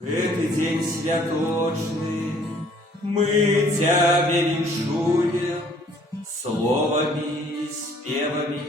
Гэты дзень святочны мы Цябе віншуем словамі, спевамі,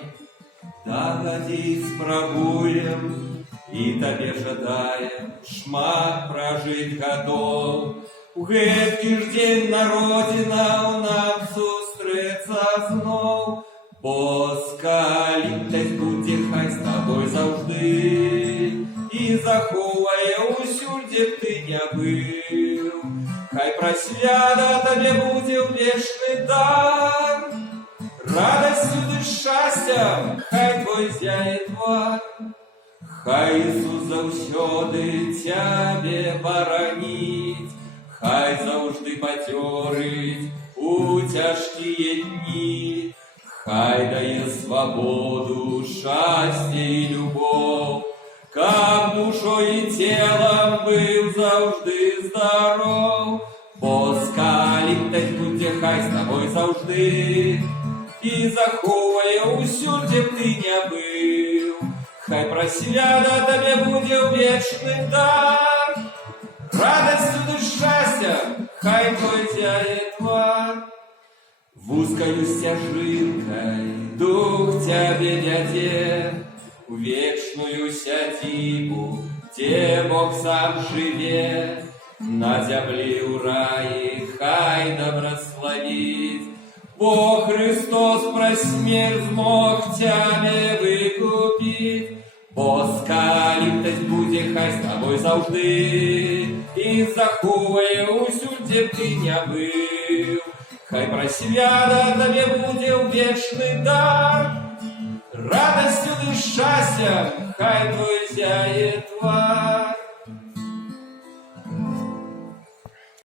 дагадзіць спрабуем і Табе жадаем шмат пражыць гадоў. У гэткі ж дзень народзінаў нам сустрэцца зноў, бо скалітаць будзе хай з Табой заўжды і захоўвае ўсюль, дзе б ты не быў. Хай прасвята Табе будзе ў вечны дар, радасцю ды шчасцем хай Твой зяе твар. Хай Ісус заўсёды Цябе бараніць, хай заўжды бадзёрыць у цяжкія дні, хай дае свабоду, шчасце і любоў, каб душой і целам быў заўжды здароў. Бо скалітаць будзе хай з Табой заўжды і захоўвае ўсюль, дзе б ты не быў. Хай прасвята Табе будзе ў вечны дар, радасцю ды шчасцем хай Твой зяе твар. Вузкаю сцяжынкай дух Цябе вядзе у вечную сядзібу, дзе Бог сам жыве. На зямлі ў раі хай добраславіць, бо Христос праз смерць змог Цябе выкупіць. Бо скалітаць будзе хай з Табой заўжды і захоўвае ўсюль, дзе б ты не быў. Хай прасвята Табе будзе ў вечны дар, радасцю ды шчасцем хай Твой зяе твар.